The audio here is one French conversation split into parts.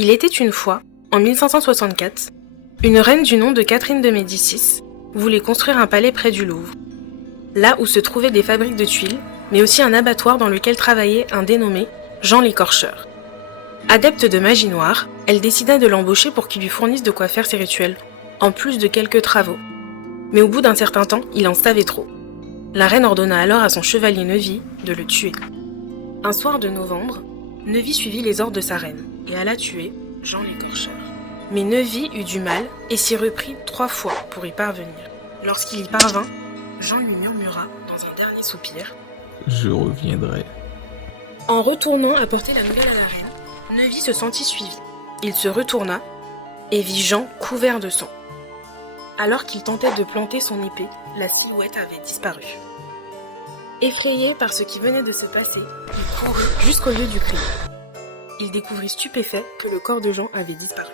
Il était une fois, en 1564, une reine du nom de Catherine de Médicis voulait construire un palais près du Louvre, là où se trouvaient des fabriques de tuiles, mais aussi un abattoir dans lequel travaillait un dénommé Jean l'Écorcheur. Adepte de magie noire, elle décida de l'embaucher pour qu'il lui fournisse de quoi faire ses rituels, en plus de quelques travaux. Mais au bout d'un certain temps, il en savait trop. La reine ordonna alors à son chevalier Neuvy de le tuer. Un soir de novembre, Neuvy suivit les ordres de sa reine et alla tuer Jean l'Écorcheur. Mais Neuvy eut du mal et s'y reprit 3 fois pour y parvenir. Lorsqu'il y parvint, Jean lui murmura dans un dernier soupir « Je reviendrai. » En retournant apporter la nouvelle à la reine, Neuvy se sentit suivi. Il se retourna et vit Jean couvert de sang. Alors qu'il tentait de planter son épée, la silhouette avait disparu. Effrayé par ce qui venait de se passer, il courut jusqu'au lieu du crime. Il découvrit stupéfait que le corps de Jean avait disparu.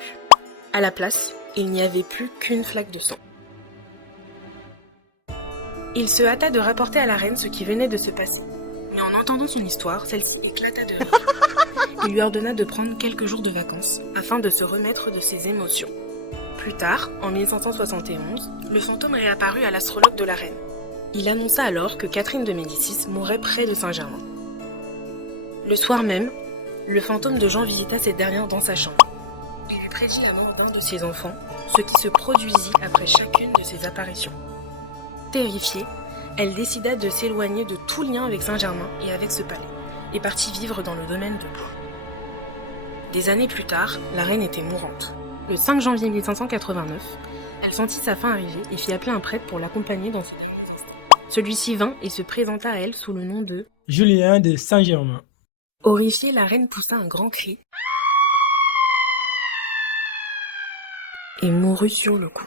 À la place, il n'y avait plus qu'une flaque de sang. Il se hâta de rapporter à la reine ce qui venait de se passer. Mais en entendant son histoire, celle-ci éclata de rire. Il lui ordonna de prendre quelques jours de vacances afin de se remettre de ses émotions. Plus tard, en 1571, le fantôme réapparut à l'astrologue de la reine. Il annonça alors que Catherine de Médicis mourrait près de Saint-Germain. Le soir même, le fantôme de Jean visita cette dernière dans sa chambre. Il lui prédit la mort d'un de ses enfants, ce qui se produisit après chacune de ses apparitions. Terrifiée, elle décida de s'éloigner de tout lien avec Saint-Germain et avec ce palais, et partit vivre dans le domaine de bois. Des années plus tard, la reine était mourante. Le 5 janvier 1589, elle sentit sa fin arriver et fit appeler un prêtre pour l'accompagner dans son dernier instant. Celui-ci vint et se présenta à elle sous le nom de Julien de Saint-Germain. Horrifiée, la reine poussa un grand cri et mourut sur le coup.